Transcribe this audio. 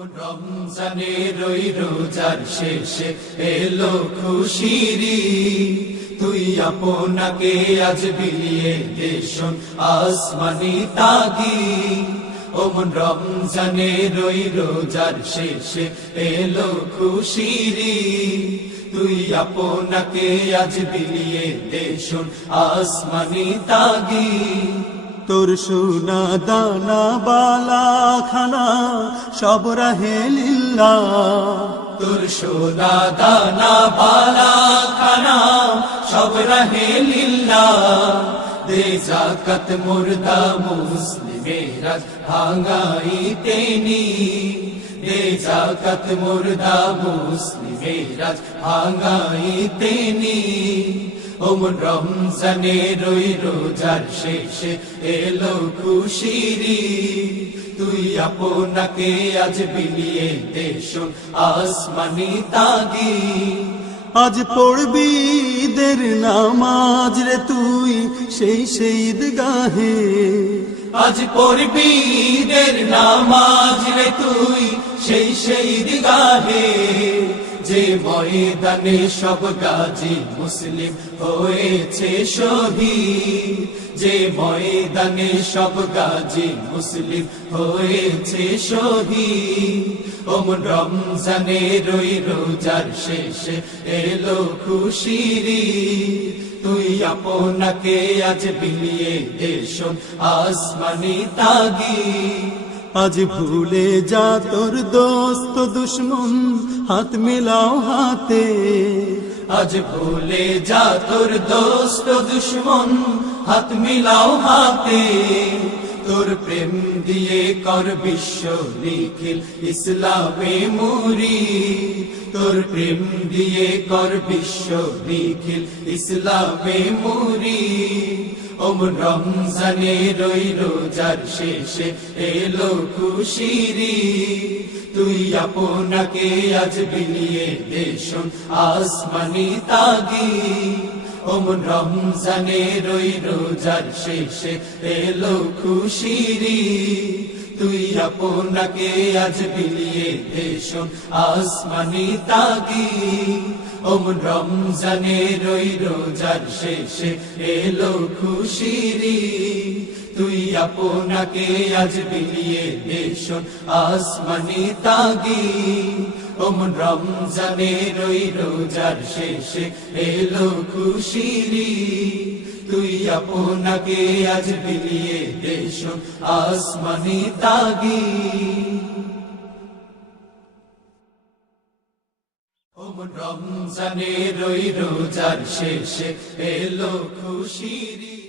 রমজানের ওই রোজার শেষে এলো খুশিরি, তুই আপনাকে আজ বিলিয়ে দেশন আসমানি তাগি। ওমন রমজানের ওই রোজার শেষে এলো খুশিরি, তুই আপনাকে আজ বিলিয়ে দেশন আসমানি তাগি। তোর সোনা দানা বালা খানা সব রাহে লিল্লাহ, তোর সোনা দানা বালা খানা সব রাহে লিল্লাহ। দে যাকাত মুর্দা মুসলিমেরা ভাঙাইতে নি, দে যাকাত মুর্দা মুসলিমেরা ভাঙাইতে নি। ওমন রমজানের ওই রোজার শেষে এলো খুশিরি, তুই আপনাকে আজ বিলিয়ে দেশন আসমানি তাগি। আজ পড়বি ঈদের নামাজ রে তুই সেই ঈদগাহে, আজ পড়বি ঈদের নামাজ রে তুই সেই ঈদগাহে। যে ময়দানে সব গাজী মুসলিম হয়েছে শহীদ, যে ময়দানে সব গাজী মুসলিম হয়েছে শহীদ। ওমন রমজানের ওই রোজার শেষে এলো খুশিরি, তুই আপনাকে আজ বিলিয়ে দেশন আসমানি তাগি। আজ ভুলে যা তোর দোস্ত দুশ্মন হাত মিলাও হাতে, আজ ভুলে যা তোর দোস্ত দুশ্মন হাত মিলাও হাতে। তোর প্রেম দিয়ে কর বিশ্ব নিখিল ইসলামে মুরি, তোর প্রেম দিয়ে কর বিশ্ব নিখিল ইসলামে মুরি। ওমন রমজানের ওই রোজার শেষে এলো খুশিরি, তুই আপনাকে আজ বিলিয়ে দেশন আসমানি তাগি। ওমন রমজানের ওই রোজার শেষে এলো খুশিরি, তুই আপনাকে আজ বিলিয়ে দেশন আসমানি তাগি। ওমন রমজানের ওই রোজার শেষে এলো খুশিরি, তুই আপনাকে আজ বিলিয়ে দেশন আসমানি তাগি। ওমন রমজানের ওই রোজার শেষে এলো খুশিরি, তুই আপনাকে আজ বিলিয়ে দেশন আসমানি তাগি। ওমন রমজানের ওই রোজার শেষে এলো খুশিরি।